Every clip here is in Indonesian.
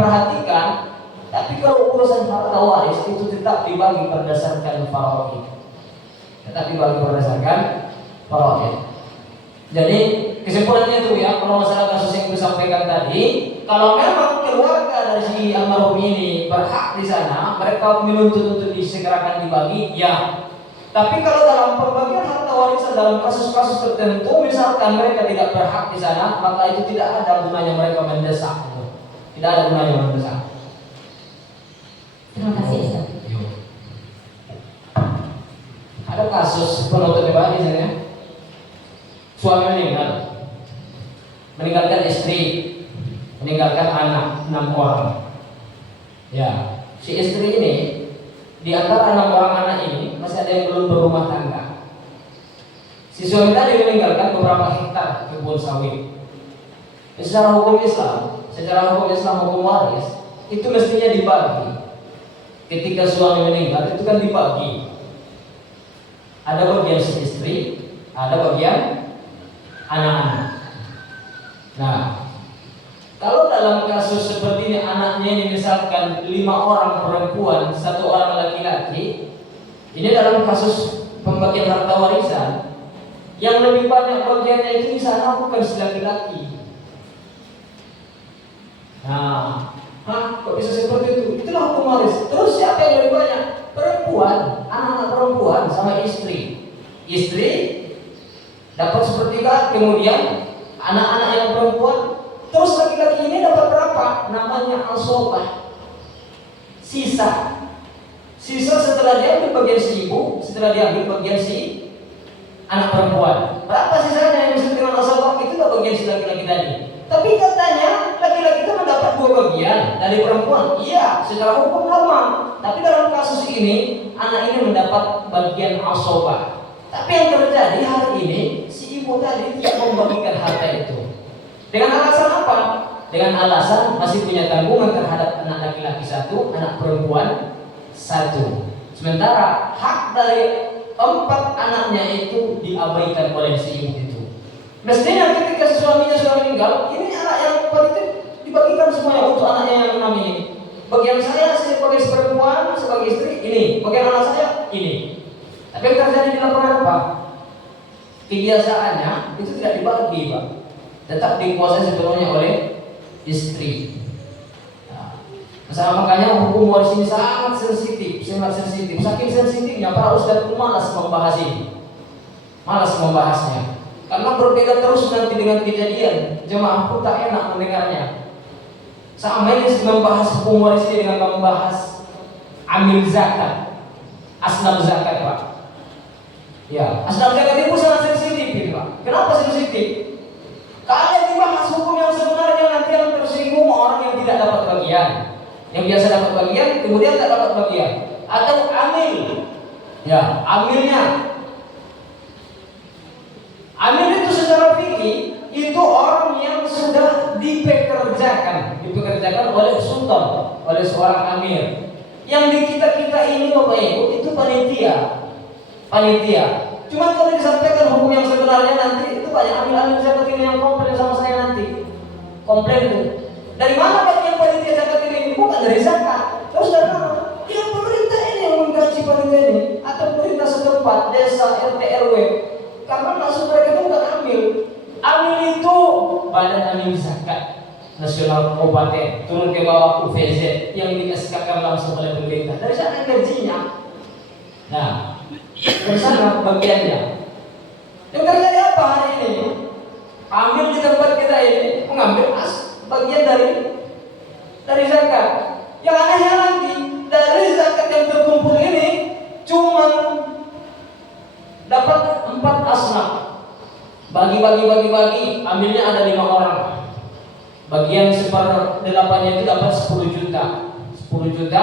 diperhatikan. Tapi kalau urusan harta waris itu tetap dibagi berdasarkan faraid. Tetap dibagi berdasarkan faraid. Jadi kesimpulannya itu ya, kalau masalah kasus yang saya sampaikan tadi, kalau memang keluarga dari si almarhum ini berhak di sana, mereka menuntut untuk disegerakan dibagi, ya. Tapi kalau dalam pembagian harta warisan dalam kasus-kasus tertentu, misalkan mereka tidak berhak di sana, maka itu tidak ada gunanya mereka mendesak. Tidak ada gunanya mendesak. Terima kasih Ustaz. Ada kasus penuntut bebas misalnya, suami meninggalkan istri, meninggalkan anak 6 orang. Ya, si istri ini di antara 6 orang anak ini masih ada yang belum berumah tangga. Si suami tadi meninggalkan beberapa hektar kebun sawit. Secara hukum Islam, hukum waris itu mestinya dibagi. Ketika suami meninggal itu kan dibagi. Ada bagian si istri, ada bagian anak-anak. Nah, kalau dalam kasus seperti ini anaknya ini misalkan 5 orang perempuan, 1 orang laki-laki, ini dalam kasus pembagian harta warisan, yang lebih banyak bagiannya itu di sana bukan si laki-laki. Nah, kok bisa seperti itu? Itulah hukum waris. Terus siapa yang lebih banyak? Perempuan, anak-anak perempuan sama istri. Istri dapat sepertiga, kemudian anak-anak yang perempuan. Terus laki-laki ini dapat berapa? Namanya asobah. Sisa setelah dia ambil bagian si ibu, setelah dia ambil bagian si anak perempuan. Berapa sisanya yang disebut dengan asobah? Itu bagian si laki-laki tadi. Tapi katanya laki-laki itu mendapat 2 bagian dari perempuan. Iya, secara hukum normal. Tapi dalam kasus ini, anak ini mendapat bagian asobah. Tapi yang terjadi hari ini, si ibu tadi tidak membagikan harta itu. Dengan alasan apa? Dengan alasan masih punya tanggungan terhadap anak laki-laki 1, anak perempuan 1. Sementara hak dari 4 anaknya itu diabaikan oleh si ibu itu. Mestinya ketika suaminya sudah meninggal, ini anak yang politik dibagikan semuanya untuk anaknya yang 6 ini. Bagian saya sebagai perempuan, sebagai istri ini. Bagian anak saya ini. Tapi yang terjadi di lapangan apa? Kebiasaannya itu tidak dibagi, Pak. Tetap dikuasai sepenuhnya oleh istri. Nah, makanya hukum waris ini sangat sensitif. Saking sensitifnya para ustadz itu malas membahas ini. Malas membahasnya. Karena berbeda terus nanti dengan kejadian. Jemaah pun tak enak mendengarnya. Sama ini membahas hukum waris ini dengan membahas amil zakat, asnaf zakat, Pak. Ya, asnaf zakat itu sangat sensitif, ini, Pak. Kenapa sensitif? Kalau dibahas hukum yang sebenarnya nanti yang tersinggung orang yang tidak dapat bagian, yang biasa dapat bagian, kemudian tak dapat bagian, atau amil. Ya, amilnya. Amil itu secara fikih itu orang yang sudah dipekerjakan oleh sultan, oleh seorang amir. Yang di kita ini Bapak Ibu itu panitia. Cuma kalau disampaikan hukum yang sebenarnya nanti itu banyak amil-amil zakat ini yang komplain sama saya nanti. Komplain itu. Dari mana bagian panitia zakat ini? Bukan dari zakat. Terus dari mana? Ya pemerintah ini yang menggaji panitia ini atau pemerintah setempat, desa, RT, RW. Karena maksud mereka itu bukan amil. Amil itu Badan Amil Zakat Nasional Kabupaten, turun ke bawah UVZ yang di-SK-kan langsung oleh pemerintah. Dari sana gajinya. Nah, dari sana bagiannya. Yang terjadi apa hari ini? Amil di tempat kita ini mengambil bagian dari zakat. Yang anehnya lagi, dari zakat yang terkumpul ini cuman dapat 4 asnaf. Bagi, ambilnya ada 5 orang. Bagian 1/8-nya itu dapat 10 juta. 10 juta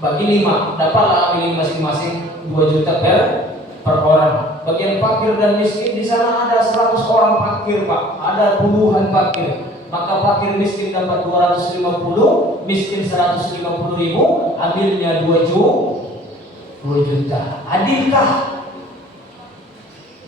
bagi 5, dapatlah ambil masing-masing 2 juta per orang. Bagian fakir dan miskin di sana ada 100 orang fakir, Pak. Ada puluhan fakir. Maka fakir miskin dapat 250, miskin 150.000, ambilnya 2 juta. Adilkah?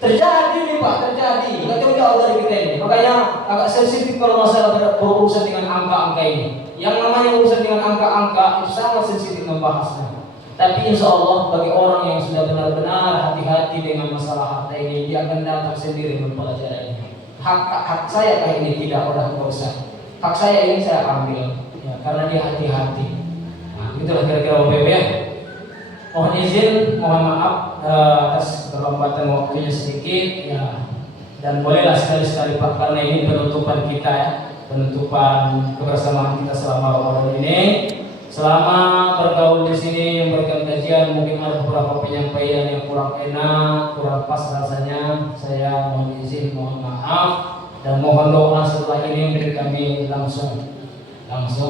Terjadi nih Pak, terjadi. Nggak jauh-jauh dari kita ini. Makanya agak sensitif kalau masalah berurusan dengan angka-angka ini. Yang namanya urusan dengan angka-angka itu sangat sensitif membahasnya. Tapi insya Allah bagi orang yang sudah benar-benar hati-hati dengan masalah harta ini, dia akan datang sendiri mempelajari. Hak saya kah ini tidak usah. Hak saya ini saya ambil, ya, karena dia hati-hati. Nah, itulah kira-kira Bapak ya. Mohon izin, mohon maaf atas keterlambatan waktunya sedikit, ya. Dan bolehlah sekali-sekali Pak, karena ini penutupan kita ya, penutupan kebersamaan kita selama Ramadan ini. Selama bergaul di sini memberikan kajian, mungkin ada beberapa penyampaian yang kurang enak, kurang pas rasanya. Saya mohon izin, mohon maaf, dan mohon doa setelah ini dari kami langsung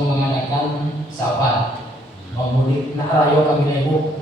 mengadakan sahabat mau mudik nak rayo kami ibu.